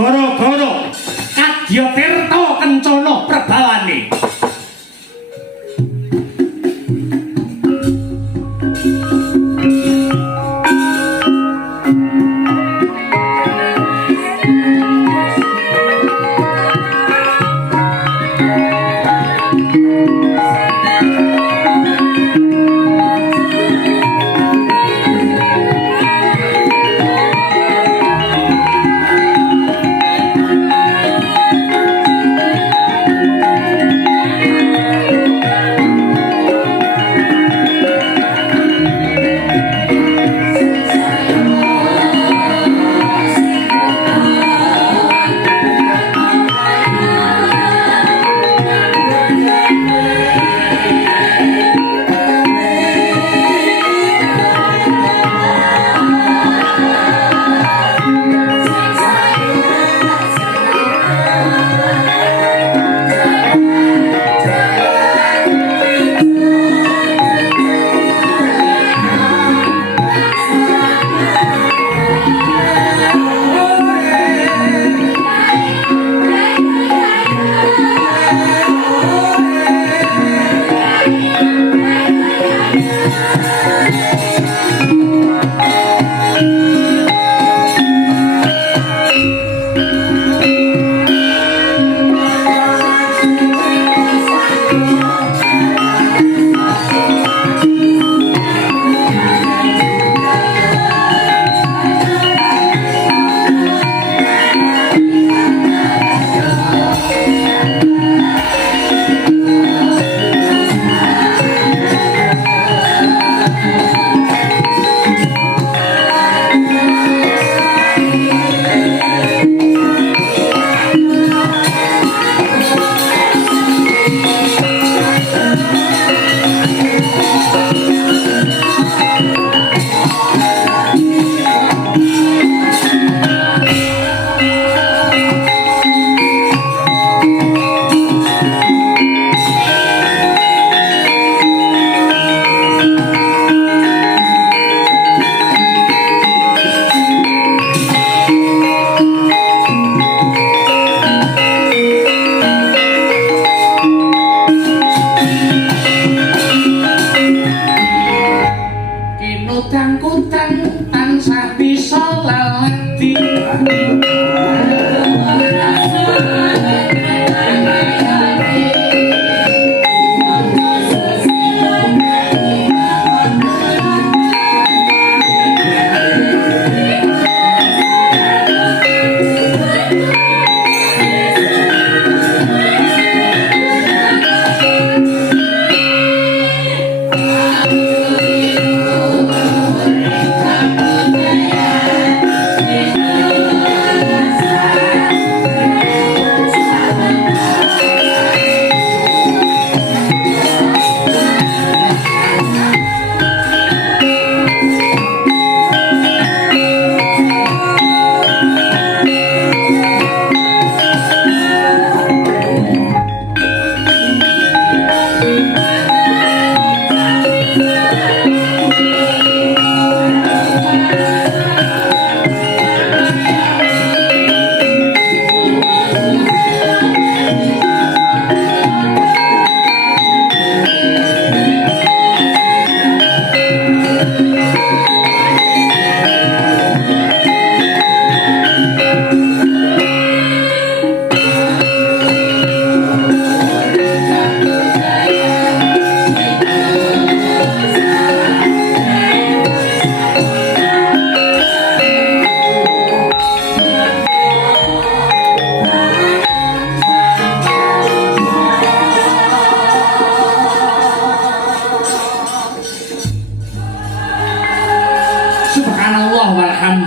gara-gara Kadya Tirta Kencana Prabawane.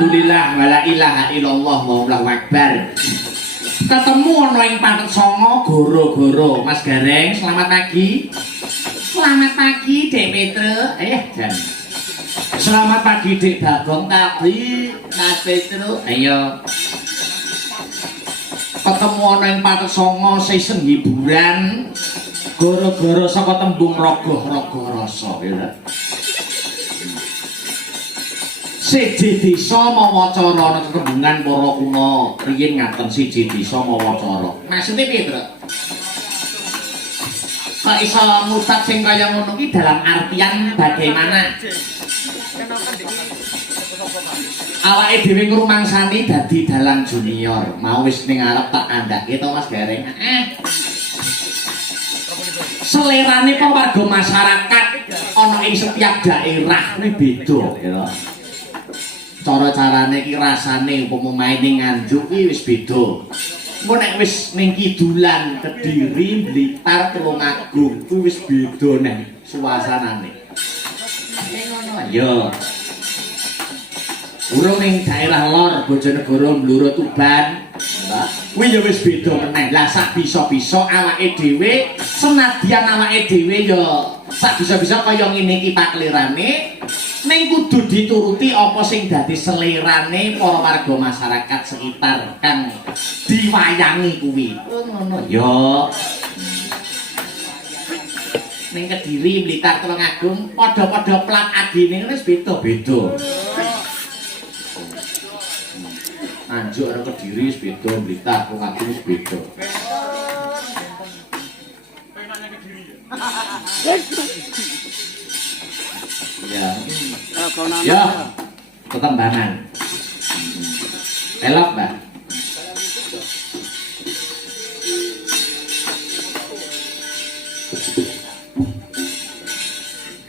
Alhamdulillah wala ilaha illallah wallahu akbar. Ketemu ana ing Patet Songo goro-goro. Mas Gareng, selamat pagi. Selamat pagi Dek Petro. Jan. Selamat pagi Dek Bagong tadi Mas Petro. Ayo. Ketemu ana ing Patet Songo season hiburan. Goro-goro saka tembung rogoh-rogoh rasa ya. siji desa mawa cara tetembungan para kuna riyin ngaten siji desa mawa cara. Maksude piye, Tru? Kok iso ngucap sing kaya ngono ki dalam artian bagaimana? Awake dhewe ngrumangsani dadi dalang junior, mau wis ning arep tak kandhake to Mas Gareng. Selerane warga masyarakat ana ing setiap daerah kuwi beda ya. Cara-carane ki rasane upama main ning Nganjuk ki wis beda. Engko nek wis ning kidulan Kediri, Blitar, Tulungagung kuwi wis beda nek suasanane. Ngono ya. Urung ning daerah lor Bojonegoro, Bluro, Tuban, kuwi ya wis beda meneh. Lah sak bisa-bisa awake dhewe senadyan awake dhewe ya sak bisa-bisa kaya ngene iki paklirane ning kudu dituruti apa sing dadi selerane para warga masyarakat sekitar kang diwayangi kuwi. Ngono ya. Ning Kediri, Blitar, Tulungagung padha-padha plat agine wis beda-beda. Nganjuk karo Kediri wis beda, Blitar, Tulungagung wis beda. Ya. Ya. Ketembangan. Elok, Mbak.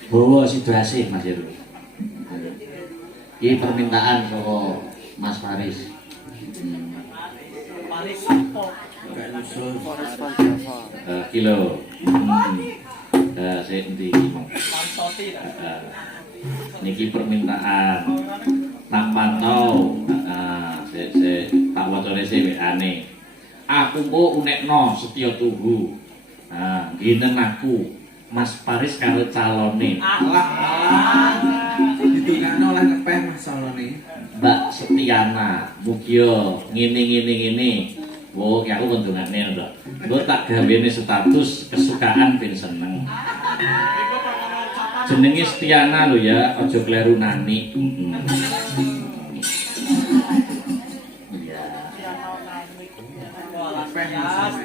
Bawa situasi Mas Heru. Ini permintaan saka Mas Faris. Kilo. Saya nanti niki permintaan tak pantau saya tak wacane WA-ne. Aku kok unekno Setya Tunggu. Ginten aku Mas Faris karo calone. Alah. Ditungakno lah ngepeh Mas calone. Mbak Setiana, mugia ngene. Oh, ya aku kondongane lho. Engko tak gawene status kesukaan ben seneng. Jenenge Setiana lho ya, aja kleru nani.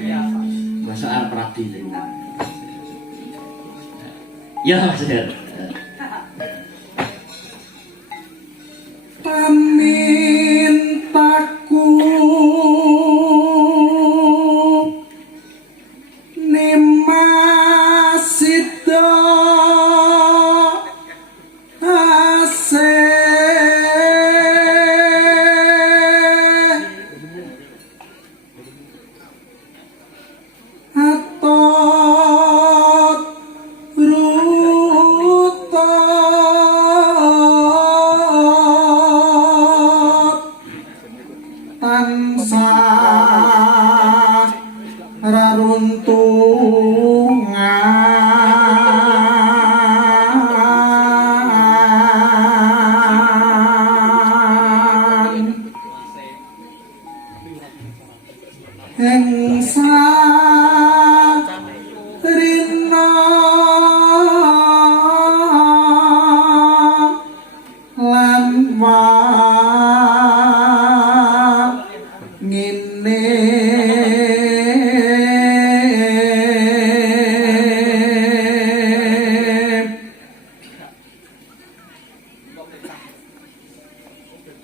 Iya. Bahasa Prabdi dengan. Ya, Mas. Pamintaku nimasida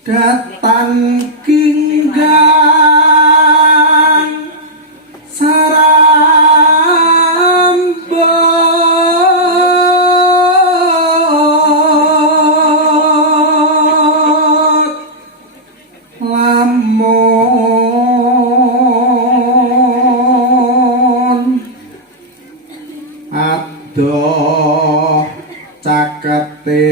datang kinggang sarambot lamun adoh cakete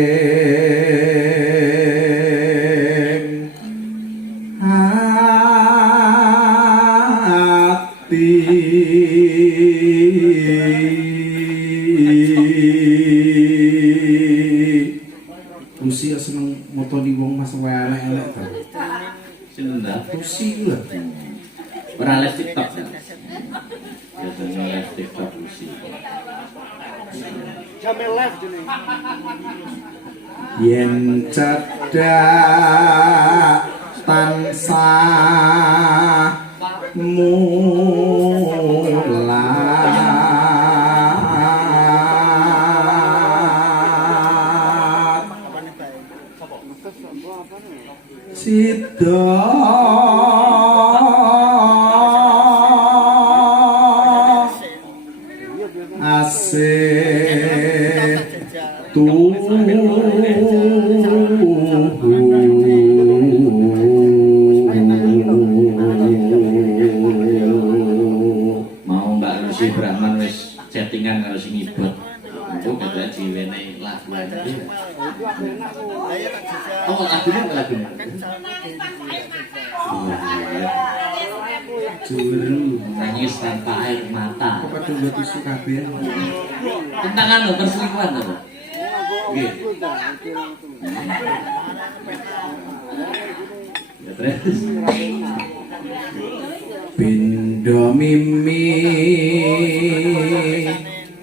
Tusi seneng motoni wong mas elek-elek to. Sinten Tusi ku lho. ora les TikTok. Ya seneng les TikTok Lucy. Jamel live jenenge. yen cedak tansah mulat sida asih mau Mbak Lucy Brahman wis chattingan karo sing ibot. Itu kata jiwene lagu iki. Oh, lagunya. juru Nangis tanpa air mata. kok padha mbok tisu kabeh Tentang anu perselingkuhan to. Nggih. Ya terus. Pindha mimi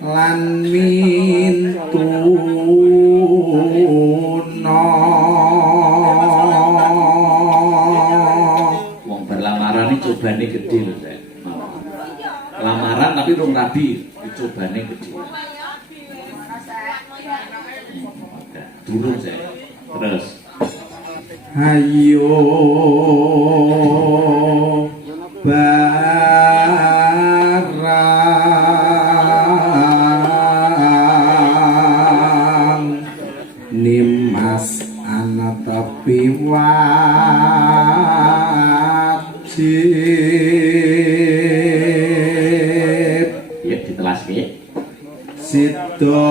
lan mintuna Wong berlamaran iki cobane gede lho, Sek. Lamaran tapi rung rabi, cobane gede. Durung Sek. Terus ayo barang nimas ana tapi wajib ya ditelas piye? sida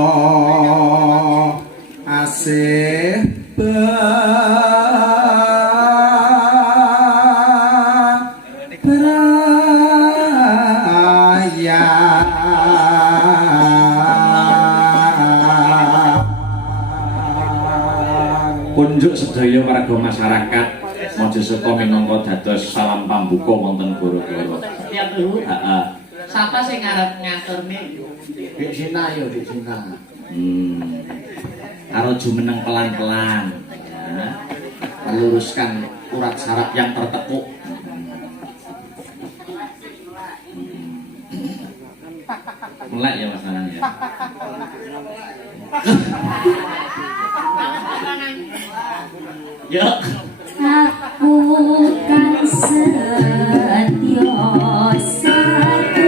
asih Kunjuk sedaya warga masyarakat Mojo Seko minangka dados salam pambuka wonten goro-goro. Ya Bu. Heeh. Sapa sing arep ngaturne? Dik Sina yo Dik Sina. Karo jumeneng pelan-pelan ya. Meluruskan urat saraf yang tertekuk. Melek ya masalahnya. Yuk. Aku kan setya satu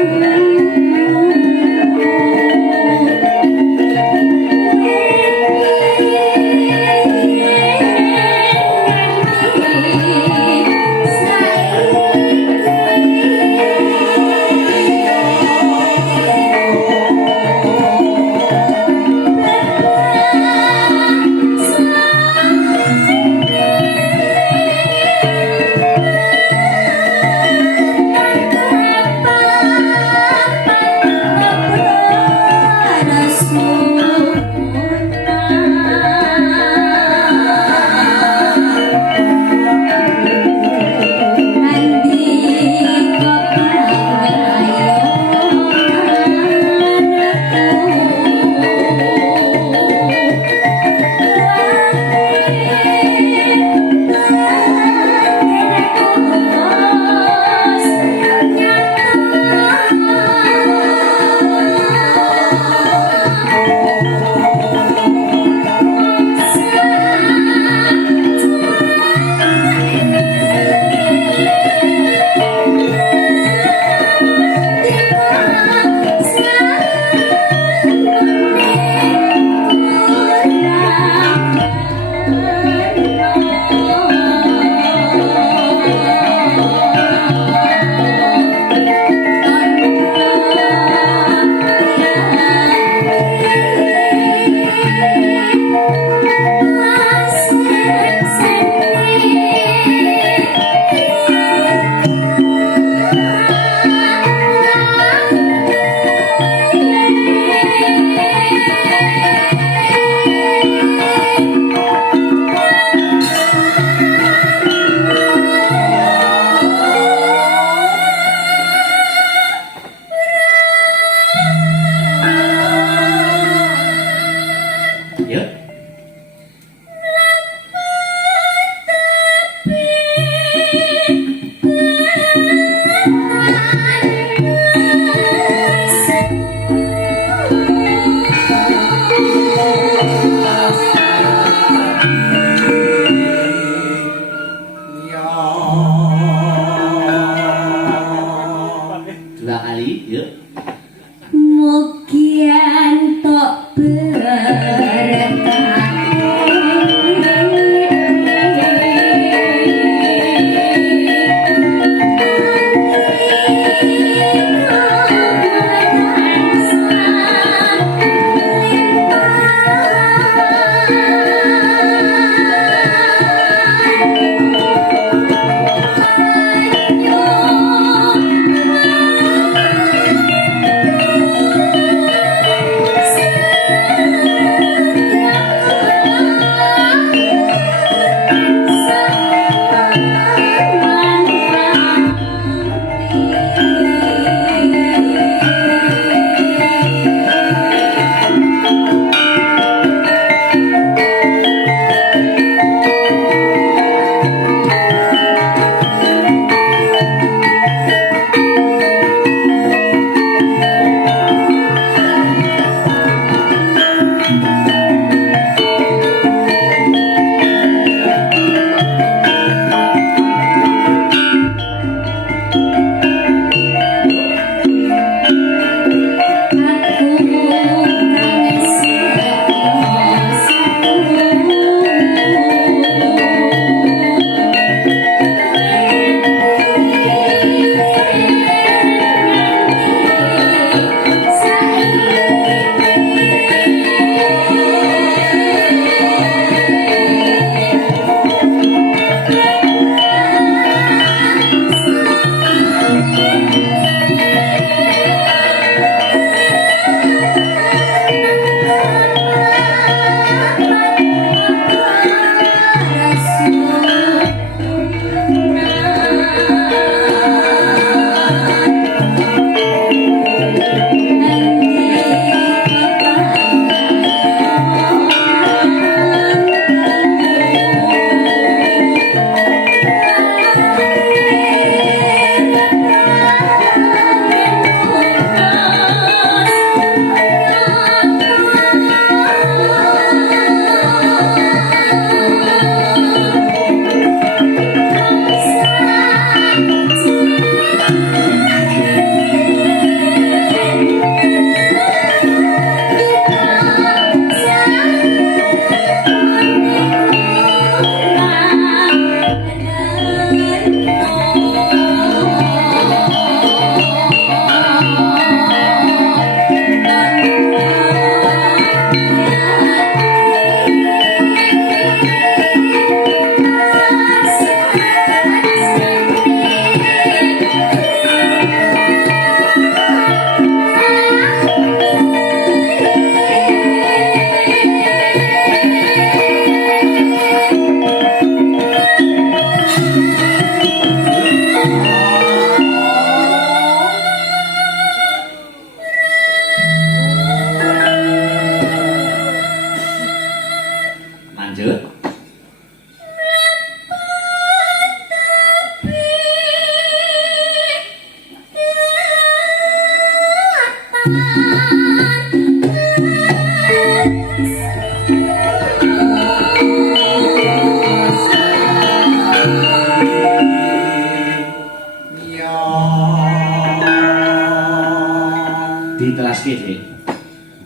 Ditelaske, Dik.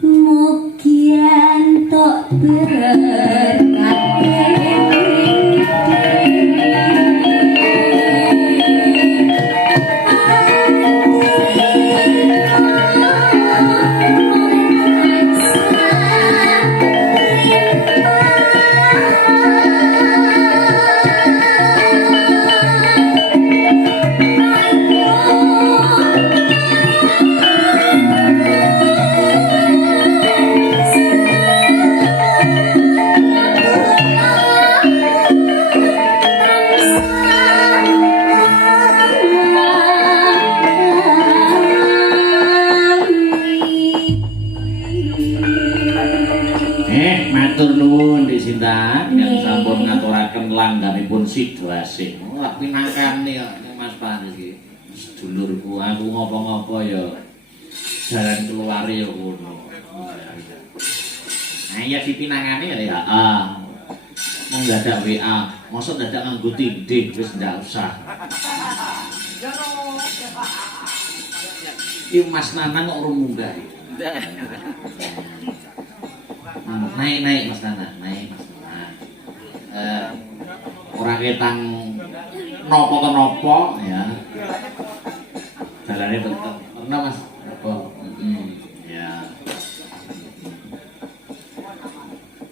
Mugian tok berkat Matur nuwun Dik Sinta, yang sampun ngaturaken langganipun situasi. Wah, pinangkane kok Mas Panis iki. Sedulurku, aku ngopo-ngopo ya jalan keluar ya ngono. Nah, iya dipinangane ya heeh. Mong dadak WA, mosok dadak nganggo tindih wis ndak usah. Iki Mas Nanang kok urung munggah. Naik Mas Nana, naik Mas Nana. Orang ketang nopo ya. Jalannya tetap. Pernah Mas? Apa? Ya.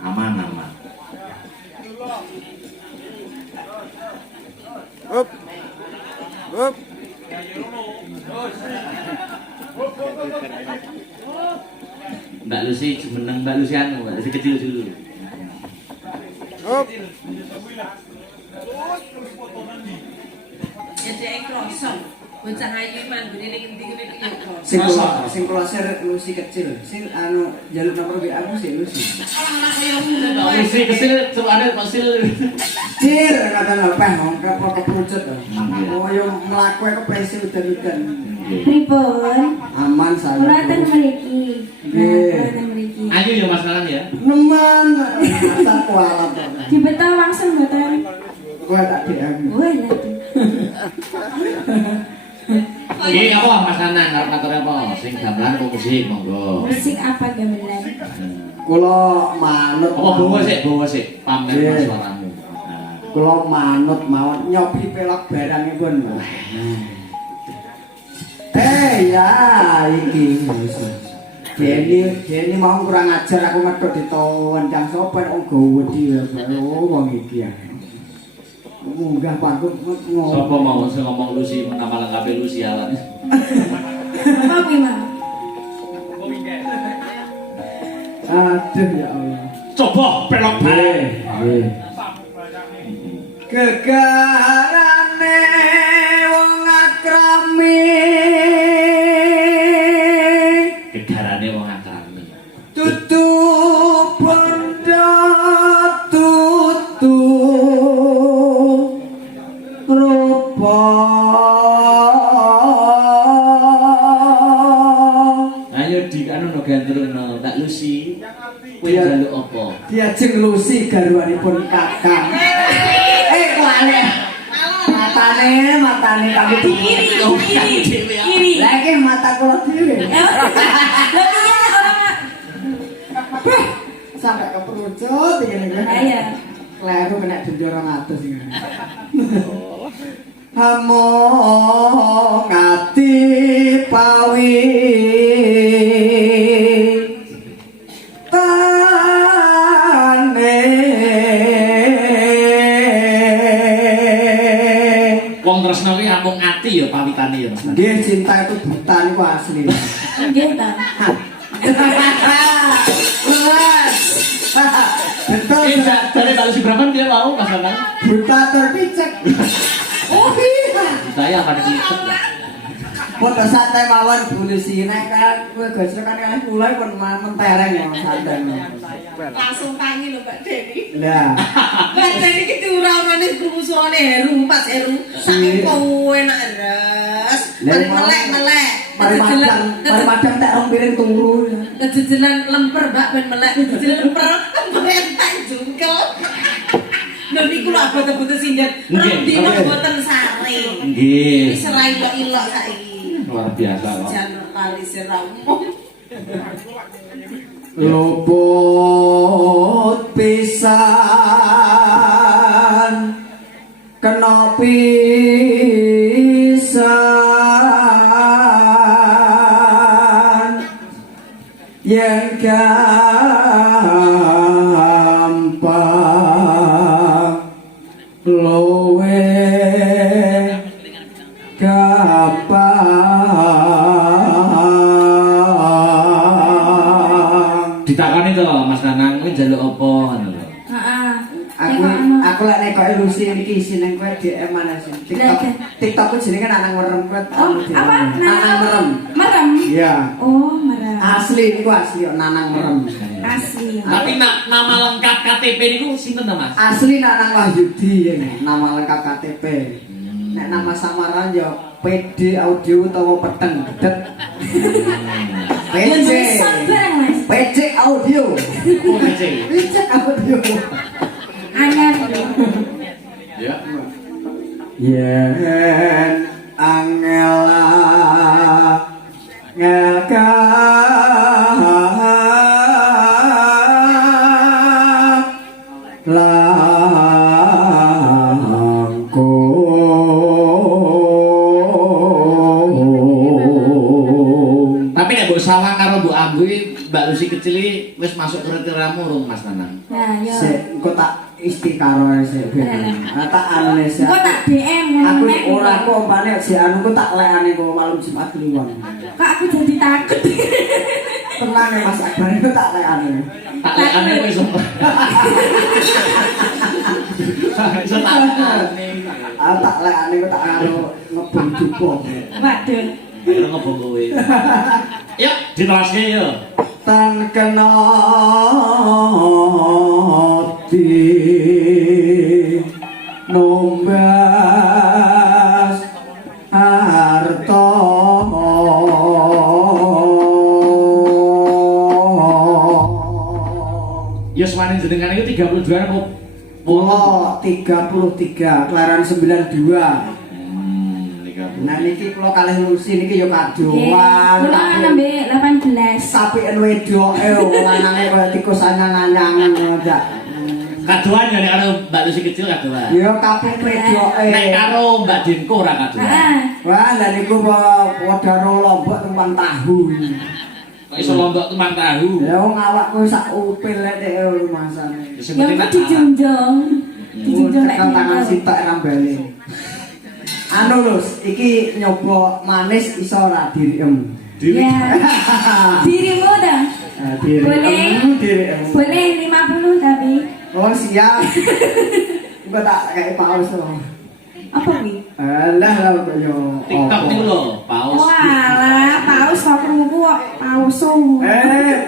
Aman. Up. Mbak Lucy menang Mbak Luciano, Mbak Lucy kecil dulu. Up. Ya cek krosong. Bocah ayu manggone ning endi-endi ya krosong. Sing kloser Lucy kecil, sing anu jaluk nomor WA aku sih Lucy. Alah kaya ngono. Lucy kecil soalnya pasil. Cir kata lepeh ngomong apa kepucet to. Oh yo mlaku kok presi udan-udan. Pripun? Aman saya. Kula ten mriki. Kula ten mriki. Ayo ya Mas Nanan ya. Neman masa kualat. Dibeto langsung mboten. Gua tak DM. Oh iya. Iki apa Mas Nanan arep matur apa? Sing gamelan apa musik monggo. Musik apa gamelan? Kula manut. Apa bawa sik pamer suaramu. Kula manut mawon nyobi pelak barangipun. Ya iki Deni mau kurang ajar aku ngethuk ditawan jang sopan nggo wedi wong iki ya. Munggah panggung Sapa mau sing ngomong Lucy nama lengkape Lucy alan. Apa kuwi, Mas? Aduh ya Allah. Coba pelok bareng. Gegarane wong akrami Gegarane wong akrami. tutu bondo tutu rupa Ayo di anu no gandrungno Mbak Lucy. Kowe njaluk apa? diajeng Lucy garwanipun Kakang. Kuane. Matane kami Kiri. lagi mata kula dhewe. Sampai ke perucut ngene iki. Iya. Kleru kena denda 200 iki. Hamo ngati pawi Wong tresno kuwi amung ati ya pawitane ya Mas. Nggih, cinta itu buta niku asli. Nggih ta. Betul. Dari Mbak Lucy berapa dia mau Mas Nanan? Buta terpicek. Oh iya. Saya akan dicek. Foto santai mawon polisi nek kan kowe gosrokan kan kula pun mentereng ya santai. Langsung tangi lho Mbak Deni. Lah, Mbak Deni iki diura-urane krungu suarane Heru, Mas Heru. Saking kowe nak ra. bos. Mari melek. Mari madang tak rong piring turu. Kejejelan lemper, Mbak, ben melek kejejelan lemper. Perintah jungkel. Lho niku lho abot-abot sinten. Dino boten sare. Nggih. Wis ora ilok-ilok saiki. Luar biasa kok. Jan kali seramu. Luput pisan kena pisan yang gampang luwe gampang. Ditakoni to Mas Nanang kuwi njaluk apa ngono lho. Heeh. Aku lek nek kok ilusi iki isine kowe DM mana sih? TikTok ku jenenge Nanang Merem kowe. Oh, apa? Nanang Merem. Merem. Iya. Oh, merem. Asli niku asli kok Nanang Merem. Asli. Tapi nama lengkap KTP niku sinten to Mas? Asli Nanang Wahyudi ya, nama lengkap KTP. Nek nama samaran yo PD Audio utawa Peteng Gedet. PC. Bareng, Mas. PC Audio. Oh, ngecek. PC Audio. Anyar. Ya. Yen angela ngelka langkung. Tapi nek mbok sawang karo Mbok Ambu Mbak Lucy kecil iki wis masuk kriteria murung Mas Nanang. Nah, yo. Sik engko tak istikharah sik. Tak anune sik. Kok tak DM Aku ngene. ora kok umpane si anu ku tak lekane kok malam Jumat Kliwon. Kok aku jadi takut. Tenang ya Mas Akbar itu tak lekane. Tak lekane kowe iso. Iso tak lekane. Tak lekane ku tak karo ngebom dupo. Waduh. Kira ngobong kowe. Yuk, diteraske yo. Tan kena di numbas harta Ya semane jenengan iku 32 apa? Pulau 33 kelahiran 92. 30. Nah niki kula kalih Lucy niki yo kadoan. Kula nembe 18. Tapi wedoke lanange kaya tikus anyang-anyang ngono dak. Kadoan ya nek karo Mbak Lucy kecil kadoan. Yo kabeh wedoke. Nek karo Mbak Dinko ora kadoan. Heeh. Wah, lha niku padha ro lombok tumpang tahu. Kok iso lombok tumpang tahu. Ya wong awakku sak upil lek rumasane. Sing Yang penting kok tak dijunjung. Dijunjung lek tangan dijunjung. sitok rambane. Anu Lus, iki nyoba manis iso ora diriem. Ya. Dirimu dah. Boleh. Diriem. Boleh 50 tapi. Oh siap. Engko tak kayak paus to. Apa kuwi? Alah lah kok yo. TikTok niku lho, paus. Walah, paus kok krungu kok pausu.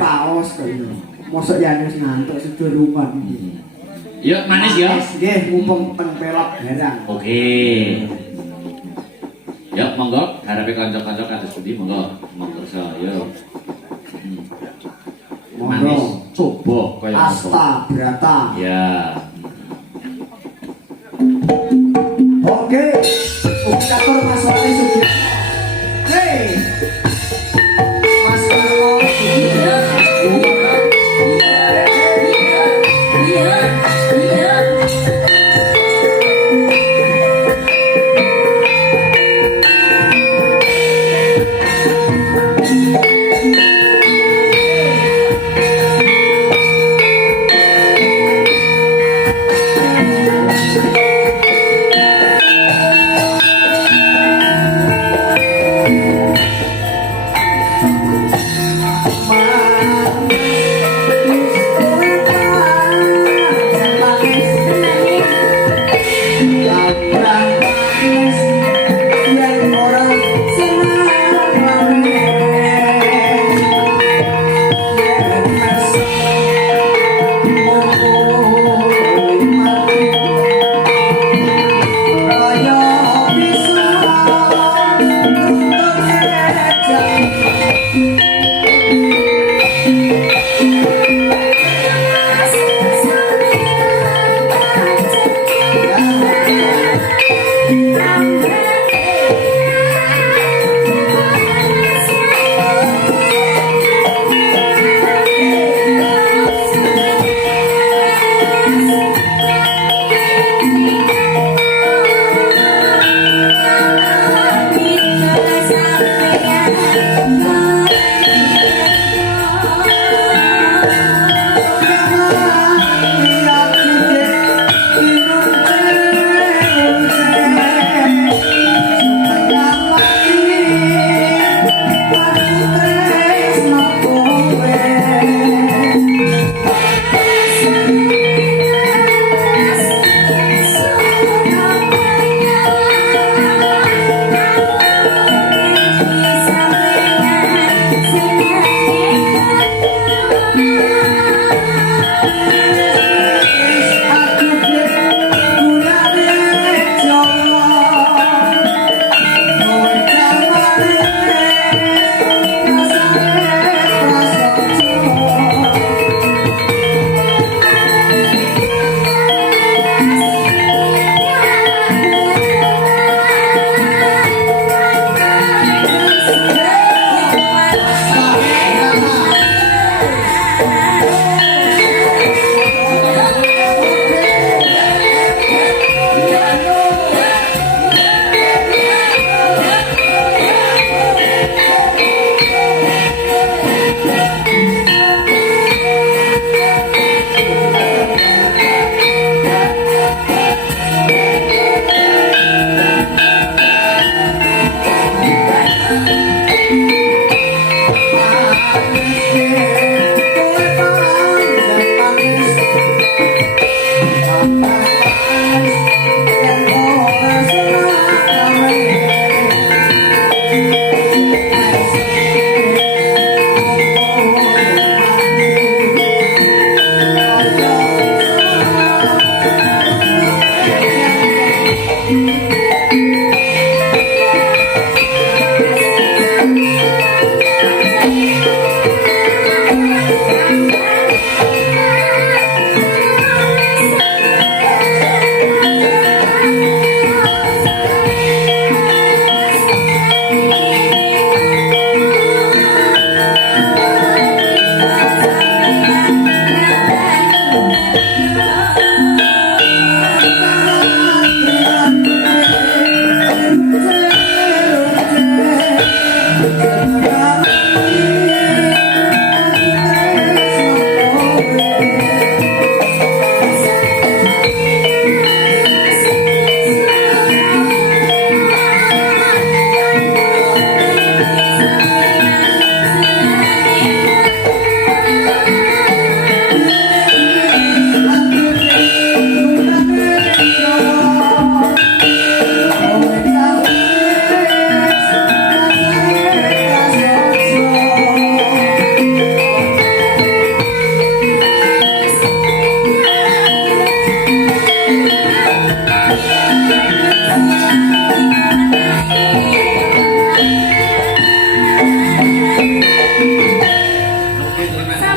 Paus kok yo. Mosok ya wis ngantuk sedo rumah. Yuk manis ya. Nggih, mumpung teng pelok barang. Oke. Yuk monggo, harape kanca-kanca kados pundi monggo. Monggo so, yuk. Manis, coba kaya Asta Brata. Ya. Oke. Ucapan Mas Wali Sugiyo. Hei. Mas Wali Sugiyo. Iya. Iya.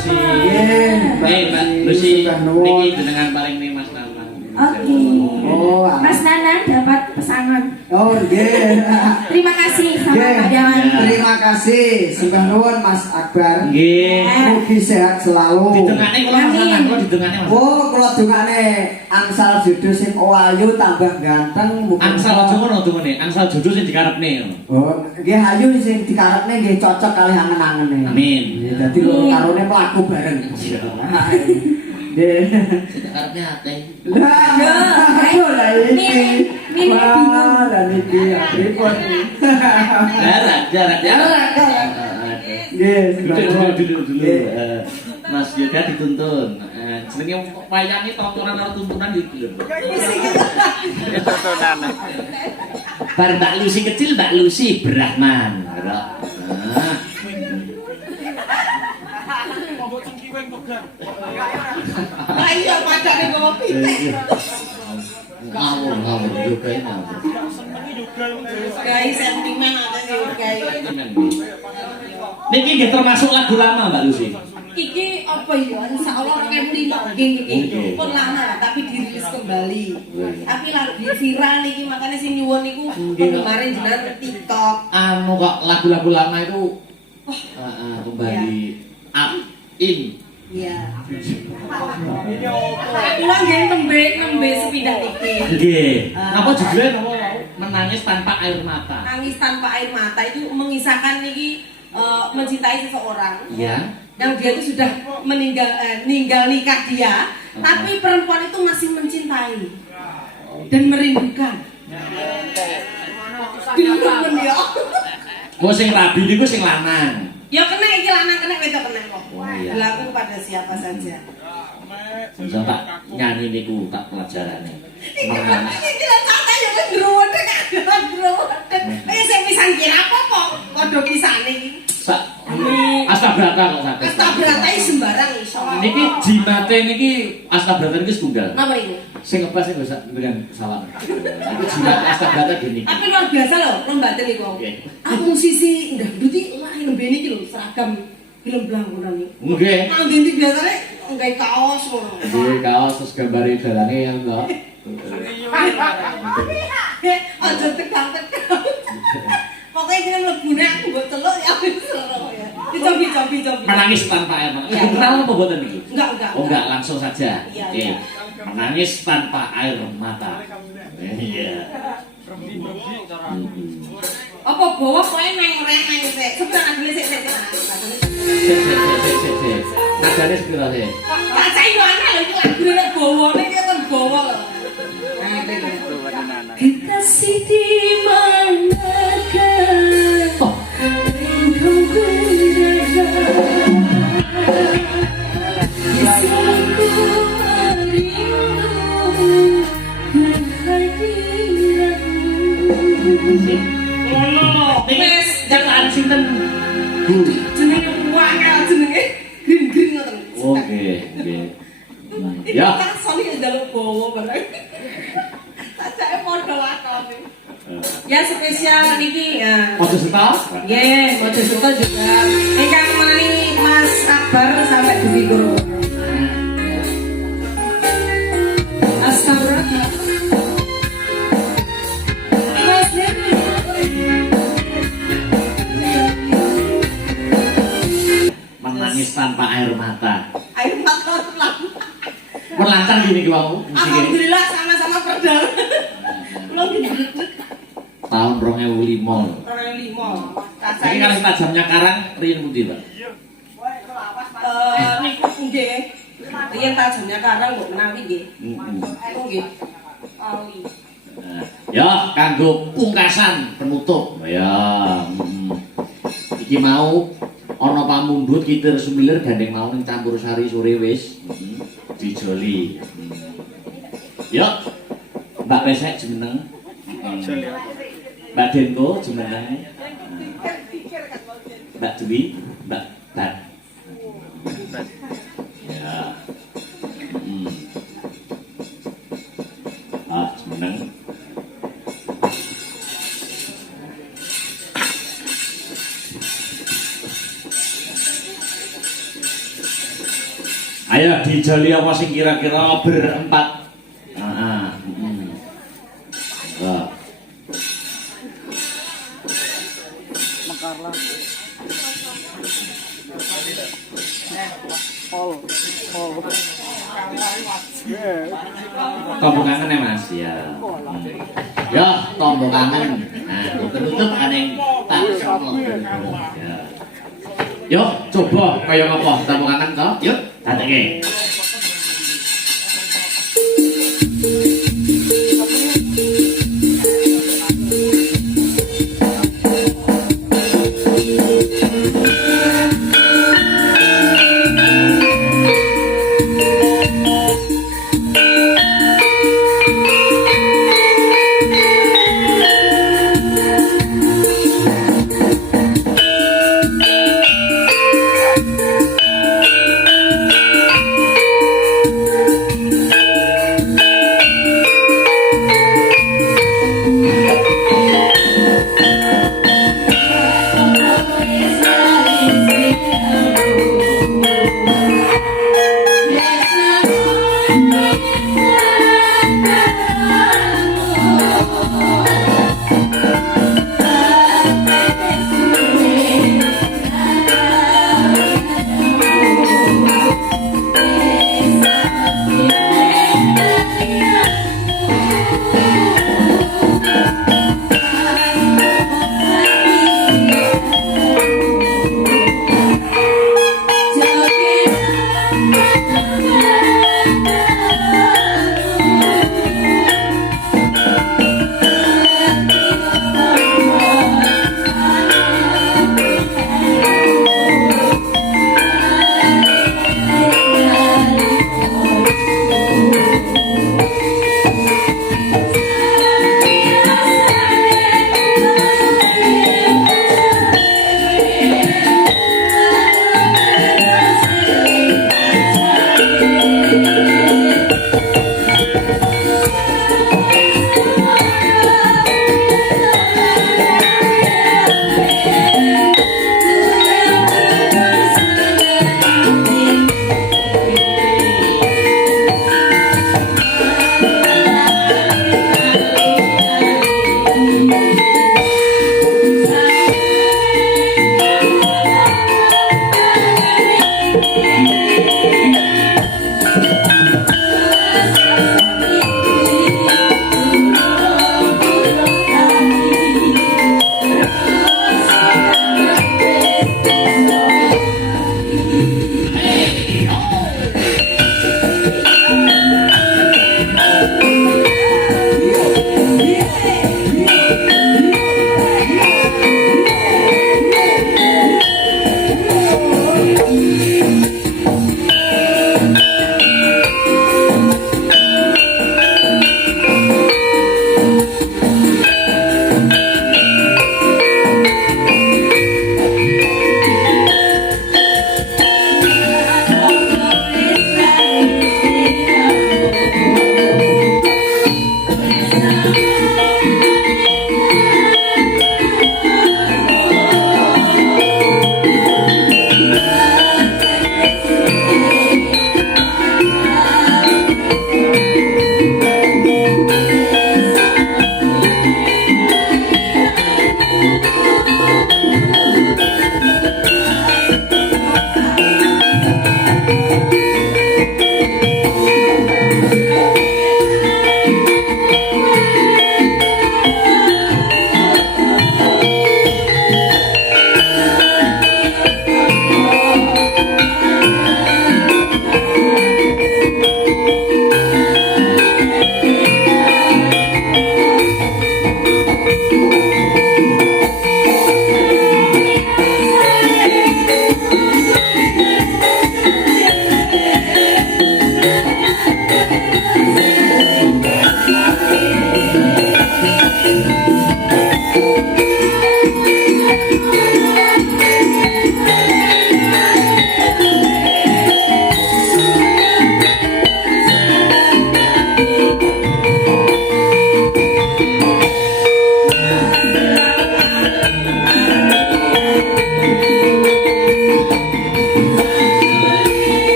Lucy. Nggih. Mbak Lucy Sudah nuwun. niki jenengan paling nih Mas Nanang. Oke. Oh, Mas Nanang dapat pesangon. Oh, nggih. Terima kasih sama Nggih. Pak Jawan. Terima kasih. Sembah nuwun Mas Akbar. Nggih. Mugi sehat selalu. Ditengane kula Mas Amin. Nanang, kula ditengane Mas. Oh, kula dongane angsal jodoh sing ayu tambah ganteng. Angsal aja ngono dungane, angsal jodoh sing dikarepne. Oh, nggih ayu sing dikarepne nggih cocok kalih angen-angene. Amin. Nggih, dadi loro karone mlaku bareng. Nggih. Dikarepne ate. Lah, ayo lah iki. Milih bingung. Wah, lah niki pripun. Jarak. Nggih, sembah Dulu. Nggih. Mas Yoga dituntun. Jenenge wayange tontonan karo tuntunan iki lho. Bar Mbak Lucy kecil, Mbak Lucy Brahman. Nah. Ayo padane ngomong pitik. Ngawur juga ini. Guys, sentimen ada sih guys. Niki nggih termasuk lagu lama Mbak Lucy. Iki apa ya? Insyaallah 2005 nggih iki. Pun lama tapi dirilis kembali. Tapi lagi viral niki makanya sing nyuwun niku kemarin jenengan TikTok. Anu kok lagu-lagu lama itu kembali up in. Iya. Kula nggih nembe sepindah iki. Nggih. Napa judulnya napa menangis tanpa air mata? Nangis tanpa air mata itu mengisahkan niki mencintai seseorang. Iya. Yang dia itu sudah meninggal nikah dia, tapi perempuan itu masih mencintai dan merindukan. Dilungguh ya. Kok sing rabi niku sing lanang. Ya kena iki lanang kena wedok kena kok. Oh, iya. Berlaku pada siapa saja. Bisa tak nyanyi niku tak pelajarane. Iki lah santai ya wis ndruwedek kan ndruwedek. Sing pisan kira apa kok? Padha pisane iki. Sak Astabrata kok saged. Astabrata sembarang iso. Niki jimate niki Astabrata niki setunggal. Napa ini? Sing ngepas sing bisa berikan salam. Iku jimat Astabrata gini. Tapi luar biasa loh, lombatin iku. Oke. Aku musisi dangdut iki wah nembe niki lho seragam film blangkonan iki. Nggih. Nang ndi biasane nggawe kaos ngono. Nggih kaos terus gambare dalane ya enggak. Aja tegang-tegang. Pokoknya ini mlebune aku mbok celuk ya wis loro ya. Dicobi. Menangis tanpa air mata. Iya. Kenal apa mboten niki? Enggak. Oh enggak, langsung saja. Iya, Oke. iya. Menangis tanpa air mata. Iya. Apa bawa kowe neng reneng sik. Sebentar aku sik. Sik. Nadane sepiro sih? Tak cai mana lho iki lagu nek bawane iki kan bawa lho. Kekasih di manakah engkau berada? Kisahku merindu kehadiranmu. Wes, jangan sinten. Jenenge wakal jenenge green ngoten. Oke. Ya. Tak soni njaluk bawa bareng. Tak cai padha lakone. Ya spesial niki ya. Ojo setal? Nggih, Mojo Suto juga ingkang menawi Mas Akbar sampai dugi guru. Astagfirullah. Mas Menangis tanpa air mata. ayo mata lagu. Melancar gini ki wau. Alhamdulillah sama-sama perdal. Belum Tahun 2005. orang 5. Ini kalau tajamnya karang riyen pundi, Pak? Niku nggih. Riyen tajamnya karang kok menawi nggih. Aku nggih. Awi. Nah, ya kanggo pungkasan penutup ya. Iki mau ana pamundhut kitir sumilir gandeng mau ning campur sari sore wis dijoli. Ya Mbak Pesek jeneng. Mbak Denko jeneng. Mbak Dwi, Mbak Bat. Ya. Jeneng. Ayo dijali apa sing kira-kira berempat. Wah. Tombol kangen ya Mas ya. Ya tombol kangen. Nah tutup kan yang tak sama. Ya. Yuk coba kaya apa tombol kangen toh. Yuk datenge.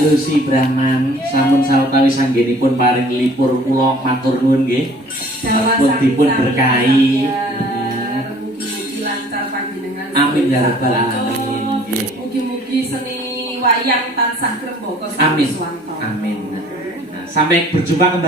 Mbak Lucy Brahman sampun sawetawis anggenipun paring lipur kula matur nuwun nggih. Pun dipun berkahi. Mugi-mugi lancar panjenengan. Amin ya rabbal alamin. Nggih. Mugi-mugi seni wayang tansah grembaka. Amin. Amin. Nah, sampai berjumpa kembali.